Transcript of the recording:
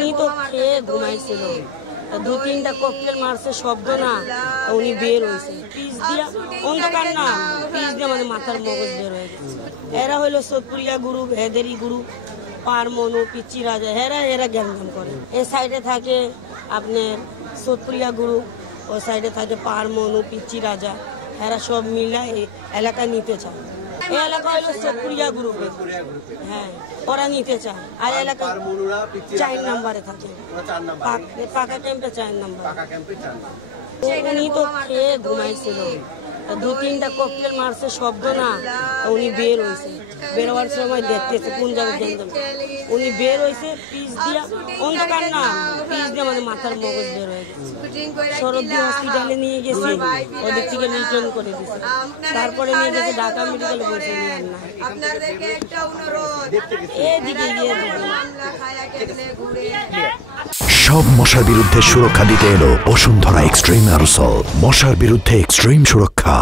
উনি তো খেয়ে ঘুমাইছিল, দু তিনটা ককটেল মারছে, শব্দ না, উনি বের হয়েছে পিস দিয়া, অন্ধকার না, পিস দিয়ে আমাদের মাথার মগজ বের হয়ে গেছে। এরা হইলো সোদপুরিয়া গ্রুপ, হেদেরি গ্রুপ, পার মনু, পিচ্চি রাজা, এরা গ্যাঞ্জাম করে। এই সাইডে থাকে আপনার সোদপুরিয়া গ্রুপ, ওই সাইডে থাকে পার মনু, পিচ্চি রাজা, এরা সব মিলা এই এলাকা নিতে চায়। এই এলাকা হলো সোদপুরিয়া গ্রুপে, হ্যাঁ ওরা নিতে চায়। আর এলাকা 4 নম্বরে থাকে, পাকা ক্যাম্পে 4 নম্বর। উনি তো খেয়ে ঘুমাইছিল, দু তিনটা ককটেল মারছে, শব্দ না, উনি বের হয়েছে। বেরোয়ার সময় দেখতেছে কোন জায়গায় উনি বের হয়েছে পিস দিয়া, অন্ধকার না, পিস দিয়ে আমাদের মাথার মগজ বের হয়ে গেছে। শরৎদি হসপিটালে নিয়ে গেছি, ওদের থেকে রিটার্ন করে দিছে, তারপরে নিয়ে গেছে ঢাকা মেডিকেল, বলছে নিয়ে না, এদিকে গিয়ে সব মশার বিরুদ্ধে সুরক্ষা দিতে এলো বসুন্ধরা এক্সট্রিম অ্যারোসল। মশার বিরুদ্ধে এক্সট্রিম সুরক্ষা।